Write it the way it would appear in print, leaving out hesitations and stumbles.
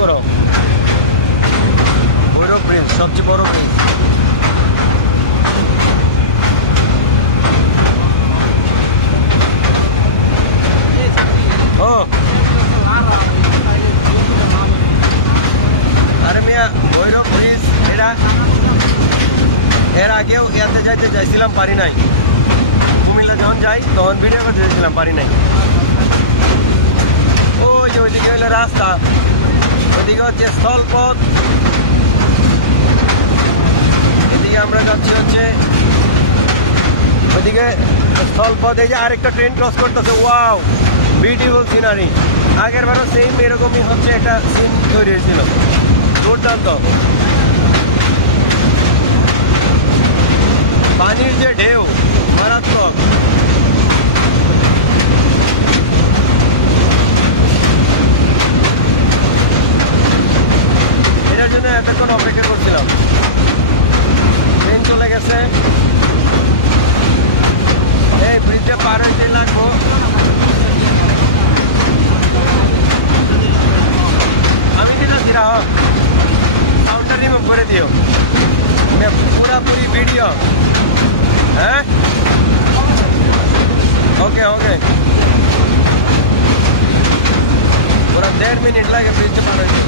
করো। ভৈরব ব্রিজ সবচেয়ে বড় ব্রিজ। ও আরে মিয়া ভৈরব ব্রিজ এর আগেও ইয়াতে যাইতে চাইছিলাম, পারি নাই। কুমিল্লা যখন যাই তখন ভিডিও করতে চাইছিলাম, পারি নাই। ওই যে ওইদিকে হইলে রাস্তা, ওইদিকে হচ্ছে স্থলপথ, এদিকে আমরা যাচ্ছি হচ্ছে ওইদিকে স্থলপথ। এই যে আরেকটা ট্রেন ক্রস করতেছে, ওয়াও বিউটিফুল সিনারি। আগের বারও সেম এরকমই হচ্ছে একটা সিন তৈরি হয়েছিল, দুর্দান্ত। পানির যে ঢেউ মারাত্মক। এটার জন্য এতক্ষণ অপেক্ষা করছিলাম। ট্রেন চলে গেছে, এই ব্রিজে পার হইতে লাগবো। আমি দিলাম রাহ, সাউন্ডটা রিমুভ করে দিও, পুরাপুরি ভিডিও। হ্যাঁ ওকে ওকে। পুরা 1.5 মিনিট লাগে ব্রিজে পার হইতে।